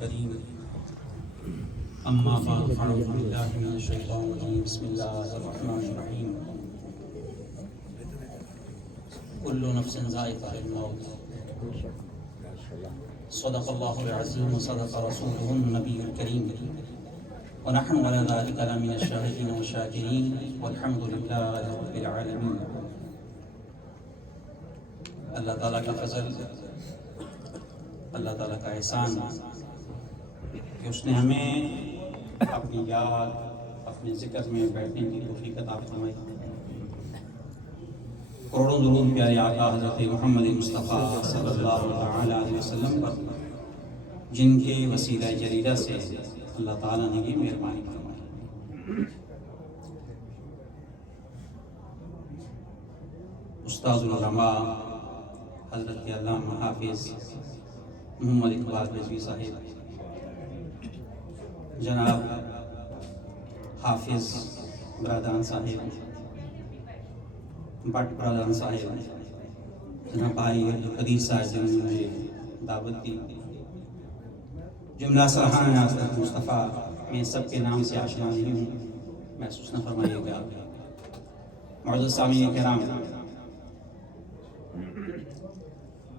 الكريم أما بعد فأعوذ بالله من الشيطان الرجيم بسم الله الرحمن الرحيم كل نفس ذائقة الموت صدق الله العظيم وصدق رسوله النبي الكريم ونحن على ذلك لمن الشاهدين والشاكرين والحمد لله رب العالمين. اللہ تعالیٰ کا فضل، اللہ تعالیٰ کا احسان کہ اس نے ہمیں اپنی یاد، اپنے ذکر میں بیٹھنے کی توفیق عطا فرمائی. کروڑوں درود پیارے آقا حضرت محمد مصطفیٰ صلی اللہ علیہ وسلم پر، جن کے وسیلہ جلیلہ سے اللہ تعالیٰ نے یہ مہربانی فرمائی. استاد العلماء حضرت علامہ حافظ محمد اقبال رضوی صاحب، جناب حافظ برادران صاحب، بٹ برادران صاحب، جناب بھائی عبدالقدیر صاحب جنہوں نے مجھے دعوت دی، جملہ سرحان حضرت مصطفیٰ، میں سب کے نام سے آشنا نہیں ہوں، محسوس نہ فرمائیے گا. معزز سامعین کرام،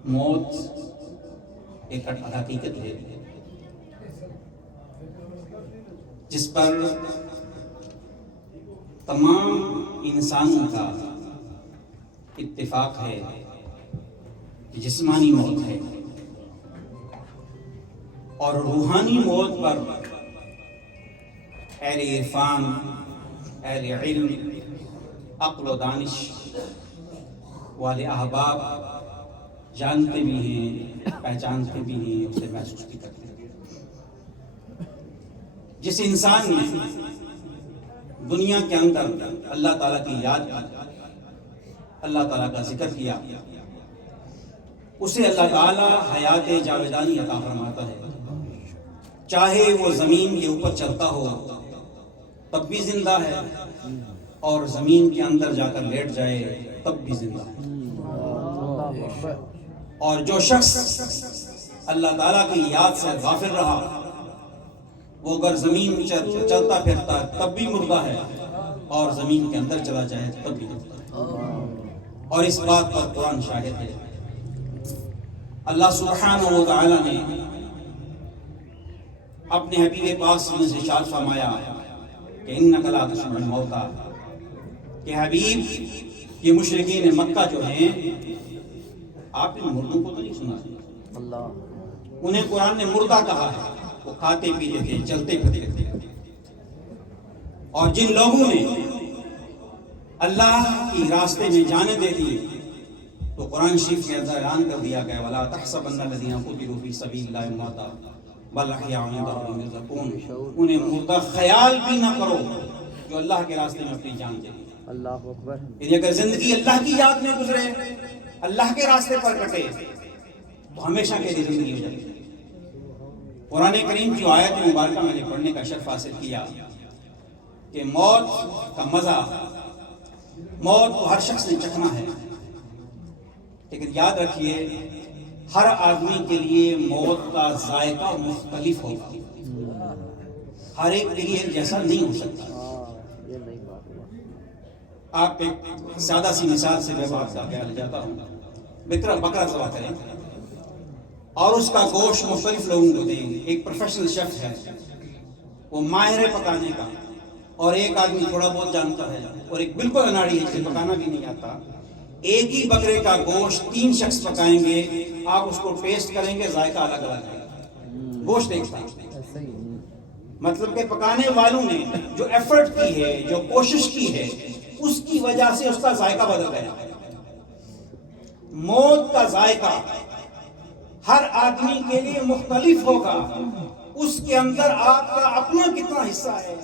موت ایک حقیقت ہے جس پر تمام انسانوں کا اتفاق ہے کہ جسمانی موت ہے، اور روحانی موت پر اہل عرفان، اہل علم، عقل و دانش والے احباب جانتے بھی ہیں، پہچانتے بھی ہیں، اسے محسوس بھی کرتے ہیں. جس انسان نے دنیا کے اندر اللہ تعالیٰ کی یاد کی، اللہ تعالیٰ کا ذکر کیا، اسے اللہ تعالیٰ حیات جاویدانی عطا فرماتا ہے. چاہے وہ زمین کے اوپر چلتا ہو تب بھی زندہ ہے، اور زمین کے اندر جا کر لیٹ جائے تب بھی زندہ ہے. اور جو شخص اللہ تعالیٰ کی یاد سے غافل رہا، وہ اگر زمین چلتا پھرتا تب بھی مردہ ہے، اور زمین کے اندر چلا جائے تب بھی مردہ ہے. اور اس بات پر قرآن شاہد ہے. اللہ سبحانہ و تعالیٰ نے اپنے حبیب پاک صلی اللہ علیہ وسلم سے ارشاد فرمایا کہ انک لا تسمع الموتى، کہ حبیب یہ مشرکین مکہ جو ہیں، آپ نے مردوں کو تو نہیں سنا. انہیں قرآن نے مردہ کہا ہے. وہ کھاتے پیتے تھے، چلتے پھرتے تھے. اور جن لوگوں نے اللہ کی راستے میں جانیں دے دی تو قرآن شریف کے اندر اعلان کر دیا گیا وَلَا تَحْسَبَنَّ الَّذِينَ قُتِلُوا فِي سَبِيلِ اللَّهِ أَمْوَاتًا بَلْ أَحْيَاءٌ عِندَ رَبِّهِمْ يُرْزَقُونَ. انہیں مردہ خیال بھی نہ کرو جو اللہ کے راستے میں اپنی جان دے دی. اللہ اکبر. یعنی اگر زندگی اللہ کی یاد میں گزرے، اللہ کے راستے پر کٹے تو ہمیشہ کے لیے زندگی ہو جاتی ہے. قرآن کریم کی آیت مبارکہ میں نے پڑھنے کا شرف حاصل کیا کہ موت کا مزہ، موت کو ہر شخص نے چکھنا ہے، لیکن یاد رکھیے ہر آدمی کے لیے موت کا ذائقہ مختلف ہوگا. ہر ایک کے لیے جیسا نہیں ہو سکتا. آپ ایک سادہ سی مثال سے میں بات کا خیال جاتا ہوں. بکرا ذبح کریں اور اس کا گوشت مختلف لوگوں کو دیں. ایک پروفیشنل شیف ہے، وہ ماہر ہے پکانے کا، اور ایک آدمی تھوڑا بہت جانتا ہے، اور ایک بالکل اناڑی ہے جسے پکانا بھی نہیں آتا. ایک ہی بکرے کا گوشت 3 شخص پکائیں گے، آپ اس کو ٹیسٹ کریں گے، ذائقہ الگ الگ ہے. گوشت ایک تھا، مطلب کہ پکانے والوں نے جو ایفرٹ کی ہے، جو کوشش کی ہے، اس کی وجہ سے اس کا ذائقہ بدل گیا. موت کا ذائقہ ہر آدمی کے لیے مختلف ہوگا. اس کے اندر آپ کا اپنا کتنا حصہ ہے،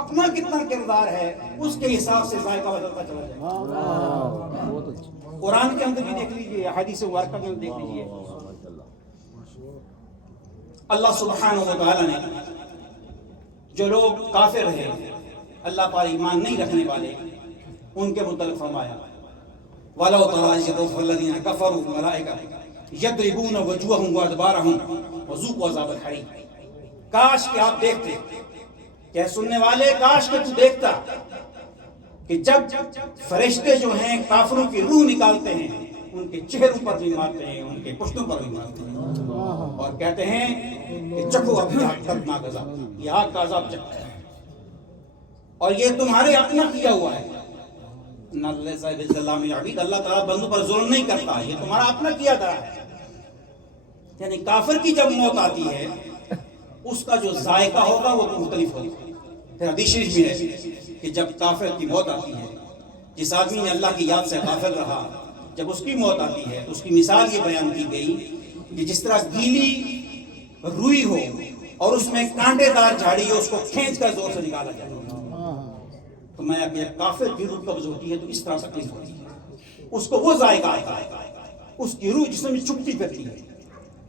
اپنا کتنا کردار ہے، اس کے حساب سے ذائقہ بدلتا چلا جائے. قرآن کے اندر بھی دیکھ لیجئے، حدیث مبارکہ میں دیکھ لیجئے. اللہ سبحانہ و تعالی نے جو لوگ کافر ہیں، اللہ پر ایمان نہیں رکھنے والے، ان کے متعلق فرمایا وَلَوْ تَرَىٰ إِذْ يَتَوَفَّى الَّذِينَ كَفَرُوا الْمَلَائِكَةُ يَضْرِبُونَ وُجُوهَهُمْ وَأَدْبَارَهُمْ وَذُوقُوا عَذَابَ الْحَرِيقِ. کاش کہ آپ دیکھتے، کہ سننے والے کاش کہ تو دیکھتا کہ جب فرشتے جو ہیں کافروں کی روح نکالتے ہیں، ان کے چہروں پر بھی مارتے ہیں، ان کے پشتوں پر بھی مارتے ہیں، اور کہتے ہیں کہ چکھو اپنی آگ دردناک عذاب، یہ آگ کا عذاب چکھو، اور یہ تمہارے اپنا کیا ہوا ہے۔ اللہ تعالیٰ بندوں پر ظلم نہیں کرتا، یہ تمہارا اپنا کیا تھا ہے۔ یعنی کافر کی جب موت آتی ہے اس کا جو ذائقہ ہوگا وہ مختلف ہوگا۔ پھر حدیث شریف میں ہے کہ جب کافر کی موت آتی ہے، جس آدمی نے اللہ کی یاد سے غافل رہا، جب اس کی موت آتی ہے تو اس کی مثال یہ بیان کی گئی کہ جس طرح گیلی روئی ہو اور اس میں کانٹے دار جھاڑی ہو، اس کو کھینچ کر زور سے نکالا جائے، تو میں جب کافر کی روح قبض ہوتی ہے تو اس طرح تکلیف ہوتی ہے، اس کو وہ ذائقہ آتا ہے، اس کی روح جس میں چپتی کرتی ہے۔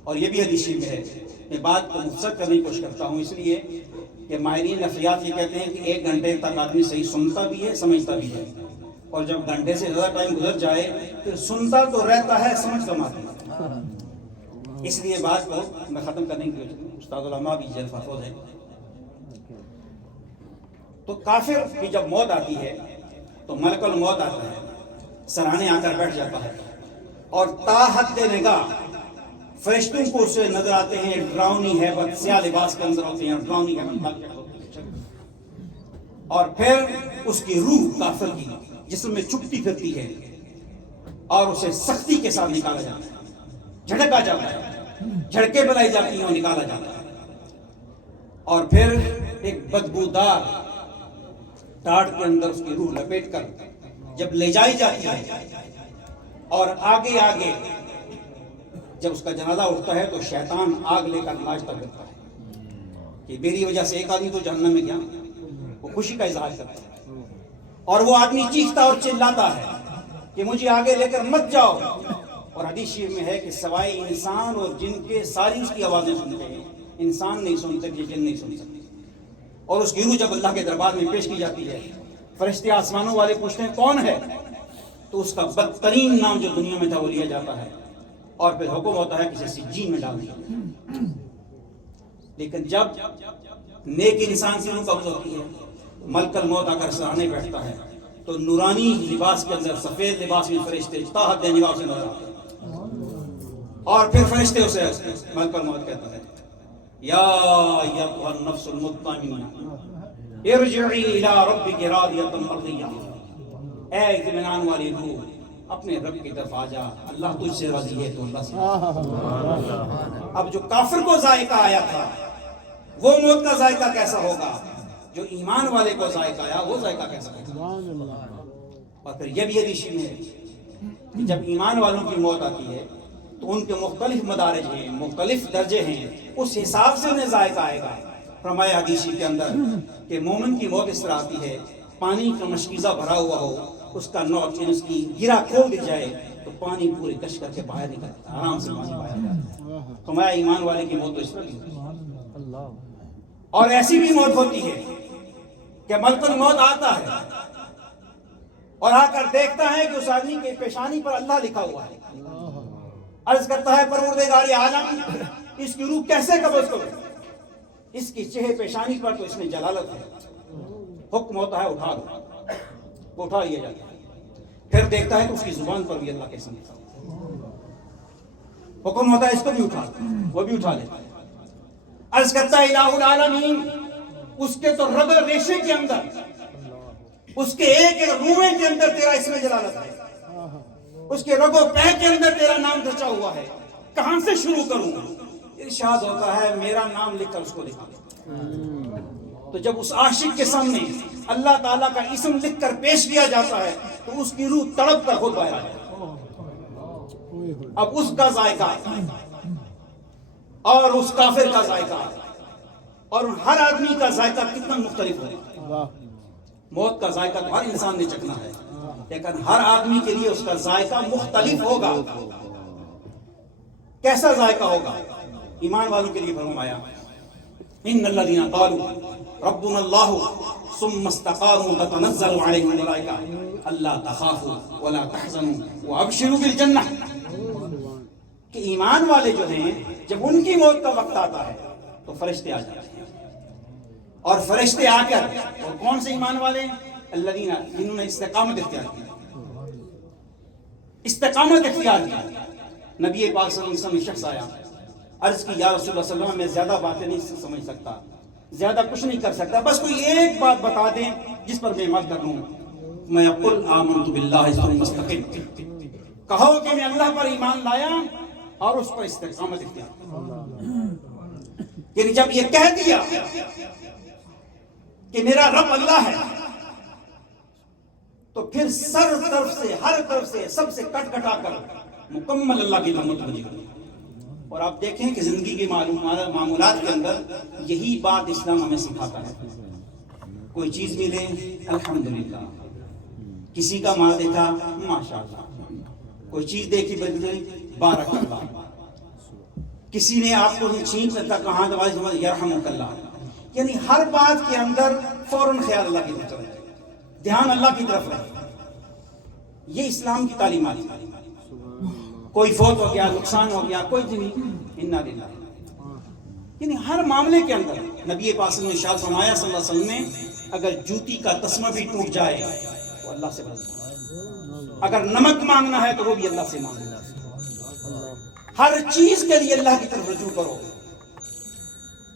اور یہ بھی حدیث میں ہے، میں بات کو مختصر کرنے کی کوشش کرتا ہوں، اس لیے کہ ماہرین نفسیات یہ کہتے ہیں کہ 1 گھنٹے تک آدمی صحیح سنتا بھی ہے، سمجھتا بھی ہے، اور جب گھنٹے سے زیادہ ٹائم گزر جائے پھر سنتا تو رہتا ہے، سمجھ کم آتی ہے۔ اس لیے بات کو میں ختم کرنے کی کوشش کروں، استاد علماء بھی جلد محفوظ ہے۔ تو کافر کی جب موت آتی ہے تو ملک الموت آتا ہے، سرانے آ کر بیٹھ جاتا ہے، اور تا حد نگاہ فرشتوں کو اسے نظر آتے ہیں، ڈراؤنی ہیبت، سیاہ لباس کے اندر ہوتے ہیں، ڈراؤنی ہیبت، اور پھر اس کی روح کافر کی جسم میں چپتی پھرتی ہے اور اسے سختی کے ساتھ نکالا جاتا ہے، جھڑکا جاتا ہے، جھڑکے بلائی جاتی ہیں اور نکالا جاتا ہے، اور پھر ایک بدبودار ٹاٹ کے اندر اس کی روح لپیٹ کر جب لے جائی جاتی ہے، اور آگے آگے جب اس کا جنازہ اٹھتا ہے تو شیطان آگ لے کر ناچتا پھرتا ہے کہ میری وجہ سے ایک آدمی تو جہنم میں گیا، وہ خوشی کا اظہار کرتا ہے، اور وہ آدمی چیختا اور چلاتا ہے کہ مجھے آگے لے کر مت جاؤ، اور حدیث شریف میں ہے کہ سوائے انسان اور جن کے ساری اس کی آوازیں سنتے ہیں، انسان نہیں سن سکتے، جن نہیں سن سکتے، اور اس کی روح جب اللہ کے دربار میں پیش کی جاتی ہے، فرشتے آسمانوں والے پوچھتے ہیں کون ہے، تو اس کا بدترین نام جو دنیا میں تھا وہ لیا جاتا ہے، اور پھر حکم ہوتا ہے کسی سجین میں ڈال دیا۔ لیکن جب نیک انسان کی روح قبض ہوتی ہے، ملک الموت آ کر سرانے بیٹھتا ہے، تو نورانی لباس کے اندر، سفید لباس میں فرشتے طاعت دینے والے سے نظر آتے ہیں، اور پھر فرشتے اسے ملک الموت کہتا ہے یا ایھا النفس المطمئنہ ارجعی الی ربک راضیۃ مرضیہ، اے اطمینان والی روح اپنے رب کی طرف آ جا، اللہ تجھ سے راضی ہے تو اللہ سے۔ اب جو کافر کو ذائقہ آیا تھا وہ موت کا ذائقہ کیسا ہوگا، جو ایمان والے کو ذائقہ آیا وہ ذائقہ کیسا ہوگا۔ اور پھر یہ بھی حدیث میں ہے کہ جب ایمان والوں کی موت آتی ہے تو ان کے مختلف مدارج ہیں، مختلف درجے ہیں، اس حساب سے انہیں ذائقہ آئے گا۔ فرمایا حدیث کے اندر کہ مومن کی موت اس طرح آتی ہے، پانی کا مشکیزہ بھرا ہوا ہو، اس کا نوک اس کی گرا کھول دی جائے تو پانی پورے کش کر کے باہر نکلتا ہے، آرام سے پانی باہر جاتا ہے۔ فرمایا ایمان والے کی موت تو اس طرح ہوتی ہے۔ اور ایسی بھی موت ہوتی ہے کہ ملک الموت آتا ہے اور آ کر دیکھتا ہے کہ اس آدمی کے پیشانی پر اللہ لکھا ہوا ہے، عرض کرتا ہے پروردگار عالم اس کی روح کیسے قبض کروں، اس کی چہرے پیشانی پر تو اس میں جلالت ہے۔ حکم ہوتا ہے اٹھا دو، وہ اٹھا لیا جاتا ہے، پھر دیکھتا ہے کہ اس کی زبان پر بھی اللہ کے اسم لکھا ہوا ہے، حکم ہوتا ہے اس کو بھی اٹھا دو، وہ بھی اٹھا لیتا ہے، عرض کرتا ہے الہ العالمین اس کے تو رگ ریشے کے اندر، اس کے ایک ایک روئے کے اندر تیرا اسم جلالت ہے، اس کے رگ و پے کے اندر تیرا نام دھچا ہوا ہے، کہاں سے شروع کروں؟ ارشاد ہوتا ہے میرا نام لکھ کر اس کو دکھا دو۔ تو جب اس عاشق کے سامنے اللہ تعالیٰ کا اسم لکھ کر پیش کیا جاتا ہے تو اس کی روح تڑپ کر خود باہر آ جاتی ہے۔ اب اس کا ذائقہ اور اس کافر کا ذائقہ اور ہر آدمی کا ذائقہ کتنا مختلف ہے۔ موت کا ذائقہ تو ہر انسان نے چکھنا ہے، لیکن ہر آدمی کے لیے اس کا ذائقہ مختلف ہوگا۔ کیسا ذائقہ ہوگا؟ ایمان والوں کے لیے فرمایا ان الذین قالوا ربنا اللہ ثم استقاموا تتنزل علیہم الملائکہ الا تخافوا ولا تحزنوا وابشروا بالجنہ، کہ ایمان والے جو ہیں جب ان کی موت کا وقت آتا ہے تو فرشتے آ جاتے ہیں، اور فرشتے آ کر اور کون سے ایمان والے ہیں؟ الذین جنہوں نے استقامت اختیار کی، استقامت اختیار کی۔ نبی پاک صلی اللہ علیہ وسلم شخص آیا، عرض کی یا رسول اللہ صلی اللہ علیہ وسلم میں زیادہ باتیں نہیں سمجھ سکتا، زیادہ کچھ نہیں کر سکتا، بس کوئی ایک بات بتا دیں جس پر میں عمل کر لوں۔ میں قل آمنت باللہ ثم استقم، کہو کہ میں اللہ پر ایمان لایا اور اس پر استقامت اختیار، یعنی جب یہ کہہ دیا کہ میرا رب اللہ ہے تو پھر سر طرف سے ہر طرف سے سب سے کٹ کٹا کر مکمل اللہ کی رحمت بنی ہوئی۔ اور آپ دیکھیں کہ زندگی کے معمولات کے اندر یہی بات اسلام ہمیں سکھاتا ہے۔ کوئی چیز ملے الحمدللہ، کسی کا مال دیکھا ماشاءاللہ، کوئی چیز دیکھی بدلے بارک اللہ، کسی نے آپ کو چھین کرتا کہاں دوائی سمجھ یرحمک اللہ، یعنی ہر بات کے اندر فوراً خیال اللہ کی طرف رہے، دھیان اللہ کی طرف رہے۔ یہ اسلام کی تعلیمات ہے۔ کوئی فوت ہو گیا، نقصان ہو گیا، کوئی نہیں، انا للہ، یعنی ہر معاملے کے اندر نبی پاک نے ارشاد فرمایا صلی اللہ علیہ وسلم نے اگر جوتی کا تسمہ بھی ٹوٹ جائے تو اللہ سے مانگنا، اگر نمک مانگنا ہے تو وہ بھی اللہ سے مانگنا، ہر چیز کے لیے اللہ کی طرف رجوع کرو،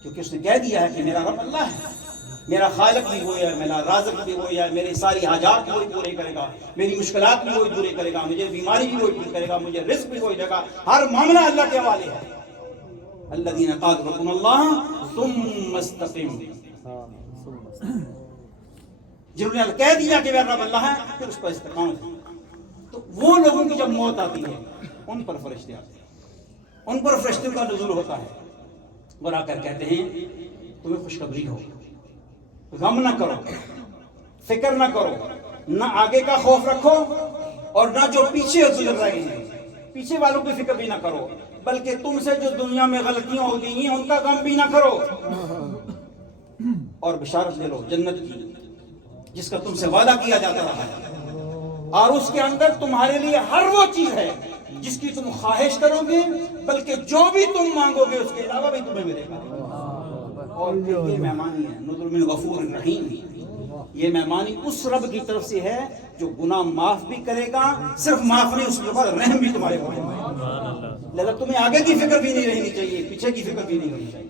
کیونکہ اس نے کہہ دیا ہے کہ میرا رب اللہ ہے، میرا خالق بھی وہی ہے، میرا رازق بھی وہی ہے، میری ساری حاجات بھی وہی پورے کرے گا، میری مشکلات بھی وہی دورے کرے گا، مجھے بیماری بھی وہی دور کرے گا، مجھے رزق بھی وہی دے گا، ہر معاملہ اللہ کے حوالے ہے۔ الذین قالوا ربنا اللہ ثم استقیموا، جنہوں نے کہہ دیا کہ میرا رب اللہ ہے پھر اس پر استقامت ہے، تو وہ لوگوں کی جب موت آتی ہے ان پر فرشتے آتے ہیں، ان پر فرشتوں کا نزول ہوتا ہے اور آ کر کہتے ہیں تمہیں خوشخبری ہو، غم نہ کرو، فکر نہ کرو، نہ آگے کا خوف رکھو اور نہ جو پیچھے گزر رہے ہیں پیچھے والوں کی فکر بھی نہ کرو، بلکہ تم سے جو دنیا میں غلطیاں ہو گئی ہیں ان کا غم بھی نہ کرو، اور بشارت لے لو جنت کی جس کا تم سے وعدہ کیا جاتا رہا ہے، اور اس کے اندر تمہارے لیے ہر وہ چیز ہے جس کی تم خواہش کرو گے، بلکہ جو بھی تم مانگو گے اس کے علاوہ بھی تمہیں ملے گا۔ اور یہ مہمانی ہے نزول من غفور الرحیم، یہ مہمانی اس رب کی طرف سے ہے جو گناہ معاف بھی کرے گا، صرف معاف نہیں اس کے بعد رحم بھی تمہارے ہوئے گا، لہذا تمہیں آگے کی فکر بھی نہیں رہنی چاہیے، پیچھے کی فکر بھی نہیں ہونی چاہیے۔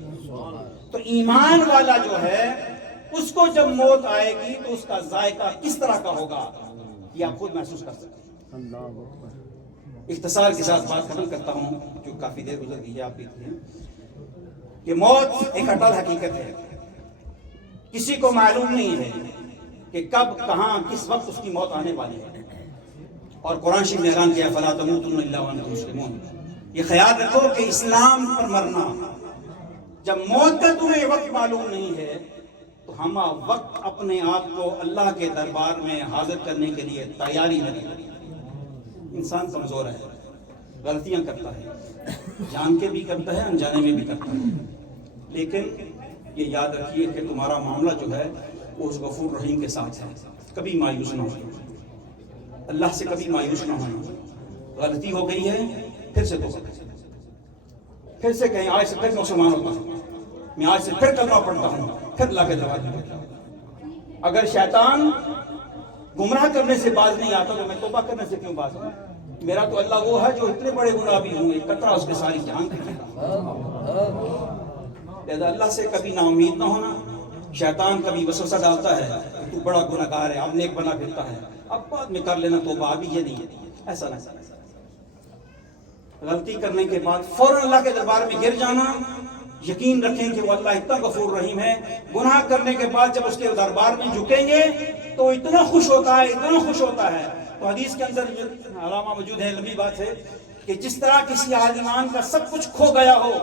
تو ایمان والا جو ہے اس کو جب موت آئے گی تو اس کا ذائقہ کس طرح کا ہوگا یہ آپ خود محسوس کر سکتے ہیں۔ اختصار کے ساتھ بات ختم کرتا ہوں جو کافی دیر گزر گئی ہے، آپ دیکھتے ہیں کہ موت ایک اٹل حقیقت ہے، کسی کو معلوم نہیں ہے کہ کب کہاں کس وقت اس کی موت آنے والی ہے، اور قرآن شریف نے اعلان کیا فلا تموتن الا وانتم مسلمون، یہ خیال رکھو کہ اسلام پر مرنا، جب موت کا تمہیں وقت معلوم نہیں ہے تو ہم وقت اپنے آپ کو اللہ کے دربار میں حاضر کرنے کے لیے تیاری لگے۔ انسان کمزور ہے، غلطیاں کرتا ہے، جان کے بھی کرتا ہے، انجانے میں بھی کرتا ہے، لیکن یہ یاد رکھیے کہ تمہارا معاملہ جو ہے وہ اس غفور رحیم کے ساتھ ہے، کبھی مایوس نہ ہونا، اللہ سے کبھی مایوس نہ ہونا، غلطی ہو گئی ہے پھر سے توبہ کریں، پھر سے کہیں آج سے پھر مسلمان ہوتا ہوں، میں آج سے پھر کلمہ پڑھتا ہوں، پھر اللہ کے دربار میں بیٹھتا ہوں۔ اگر شیطان گمراہ کرنے سے باز نہیں آتا تو میں توبہ کرنے سے کیوں باز ہوں؟ میرا تو اللہ وہ ہے جو اتنے بڑے گناہ بھی ہوں، ایک قطرہ اس کے ساری جہان دیکھے گا۔ لہذا اللہ سے کبھی نا امید نہ ہونا۔ شیطان کبھی وسوسہ ڈالتا ہے تو بڑا گناہ گار ہے، اب نیک بنا پھرتا ہے، اب بعد میں کر لینا توبہ، ابھی یہ نہیں، ایسا نہیں۔ غلطی کرنے کے بعد فوراً اللہ کے دربار میں گر جانا، یقین رکھیں کہ وہ اللہ اتنا غفور رحیم ہے، گناہ کرنے کے بعد جب اس کے دربار میں جھکیں گے تو اتنا خوش ہوتا ہے، اتنا خوش ہوتا ہے۔ تو حدیث کے اندر علامہ موجود ہے، لمبی بات ہے کہ جس طرح کسی عالمان کا سب کچھ کھو گیا ہو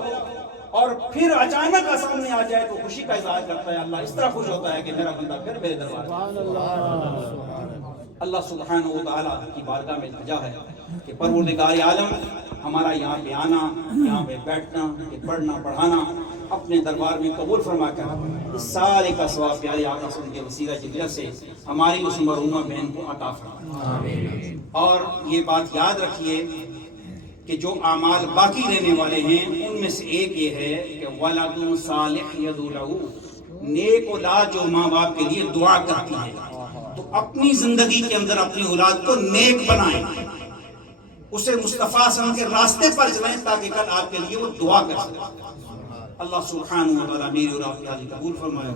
اور پھر اچانک سامنے آ جائے تو خوشی کا اظہار کرتا ہے، اللہ اس طرح خوش ہوتا ہے کہ میرا بندہ پھر میرے دربار میں۔ اللہ سبحانہ و تعالیٰ کی بارگاہ میں التجا ہے کہ پروردگار عالم ہمارا یہاں پہ آنا، یہاں پہ بیٹھنا، پڑھنا پڑھانا اپنے دربار میں قبول فرما کر اس سارے کا ثواب پیارے آقا صلی اللہ علیہ وسلم کے وسیلہ جبریل سے ہماری اس مرحومہ بہن کو عطا فرما۔ اور یہ بات یاد رکھیے کہ جو اعمال باقی رہنے والے ہیں ان ان میں سے ایک یہ ہے کہ ولد صالح یدعو لہ، نیک اولاد جو ماں باپ کے لیے دعا کرتی ہے. تو اپنی زندگی کے اندر اپنی اولاد کو نیک بنائیں، اسے مصطفیٰ صلی اللہ علیہ وسلم کے راستے پر چلائیں تاکہ کل آپ کے لیے وہ دعا کر سکے. اللہ سبحانہ و تعالیٰ میری اور آپ کی حاضری قبول فرمائے.